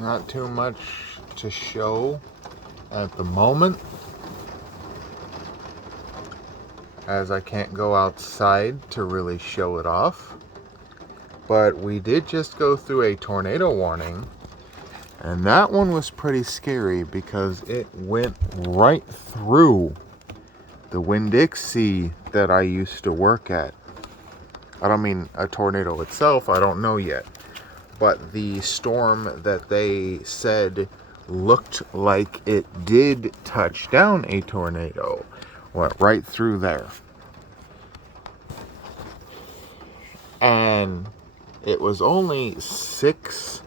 Not too much to show at the moment, as I can't go outside to really show it off. But we did just go through a tornado warning, and that one was pretty scary because it went right through the Winn-Dixie that I used to work at. I don't mean a tornado itself, I don't know yet. But the storm that they said looked like it did touch down a tornado went right through there. And it was only 6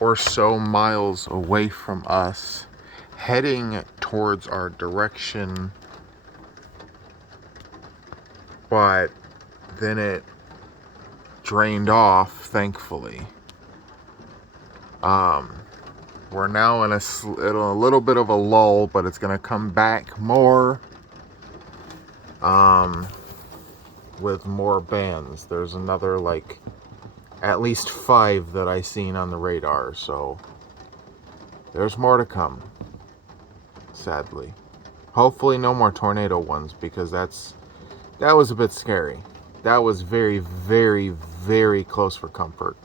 or so miles away from us, heading towards our direction, but then it drained off, thankfully. We're now in a little bit of a lull, but it's gonna come back more with more bands. There's another like at least 5 that I seen on the radar, so there's more to come, sadly. Hopefully no more tornado ones, because that was a bit scary. That was very, very, very close for comfort.